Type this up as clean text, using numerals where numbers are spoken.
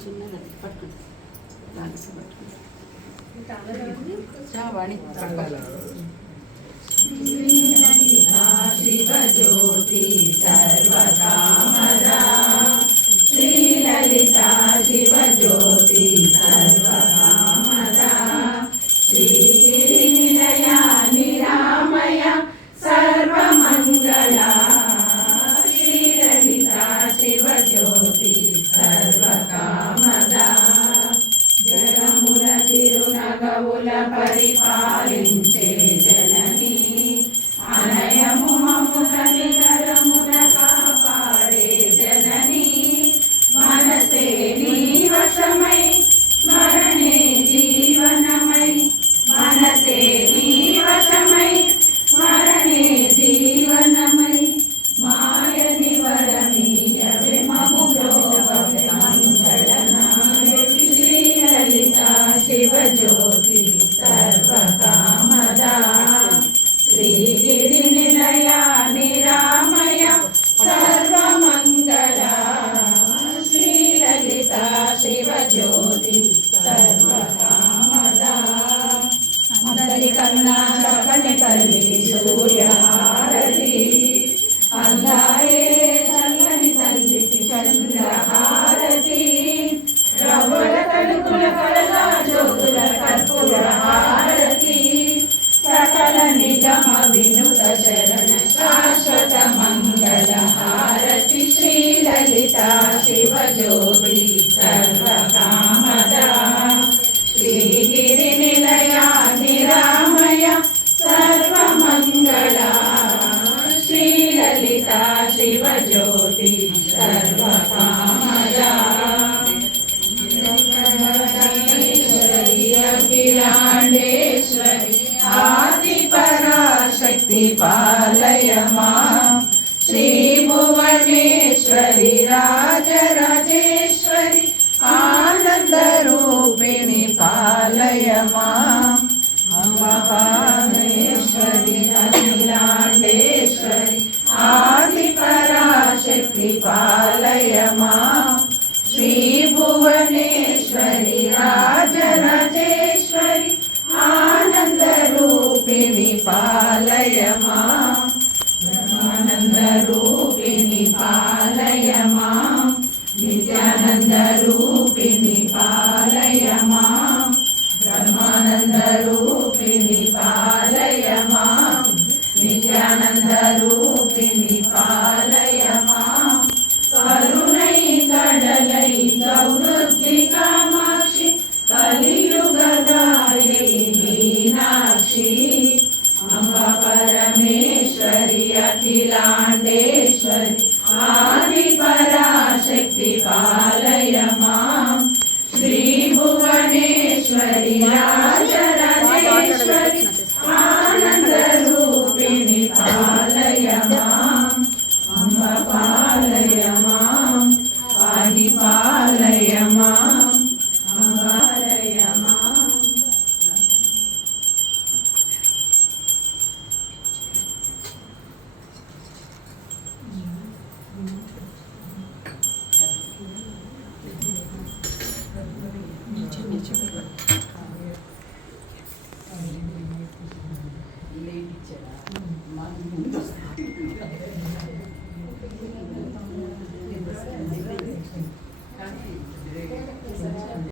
చిన్నది పట్టుకుంది దానికి పట్టుకుంది శివజ్యోతి సర్వకామదా శ్రీలలితా శివజ్యోతి సర్వకామదా శ్రీనిలయ నిరామయ సర్వమంగళ శ్రీలలితా శివజ్యోతి సర్వకామదా జగముల చిరునగవుల పరిపాలించే జనని అనయము మమున నితరమున కాపాడే జనని మనసే నీ వశమై స్మరణే జీవనమై మనసే నీ వశమై స్మరణే జీవనమై మాయ నివరమీయవే మము బ్రోవే మంగళనాయకి శ్రీలలితా శివజ్యోతి సర్వకామదా శ్రీగిరి నిలయ నిరామయ సర్వమంగళ శ్రీలలితా శివజ్యోతి సర్వకామదా అందరి కన్నా చక్కని తల్లికి సూర్యహారతి అందాయే చల్లని తల్లికి చంద్రహారతి రవ్వల కడుకుల కలగా జ్యోతుల కర్పూర హారతి సకల నిగమ వినుత చరణ శాశ్వత మంగళ హారతి శ్రీలలితా శివజ్యోతి సర్వకామదా శ్రీగిరి నిలయ నిరామయ సర్వమంగళ శ్రీలలితా శివజ్యోతి సర్వకామదా అఖిలాండేశ్వరి ఆది పరాశక్తి పాలయమా శ్రీ భువనేశ్వరి రాజరాజేశ్వరి ఆనంద రూపిణి పాలయమా అంబామేశ్వరి అఖిలాండేశ్వరి ఆది పరాశక్తి పాలయమా శ్రీ భువనేశ్వరి రాజరాజేశ్వరి ఆనంద రూపిణి పాలయమా బ్రహ్మానంద రూపిణి పాలయమా నిత్యానంద రూపిణి పాలయమా బ్రహ్మానంద రూపిణి పాలయమా నిత్యానంద రూపిణి పాలయమా కరుణై కడలై గౌరుద్ది కామాక్షి కలియుగదాయై మీనాక్షి అంబ పరమేశ్వరి అఖిలాండేశ్వరి ఆది పరాశక్తి పాలయమా శ్రీ భువనేశ్వరి రాజరాజేశ్వరి ఆనంద రూపిణి పాలయమా అంబ పాలయమా పాహి పాలయమా పాలయమా नीचे नीचे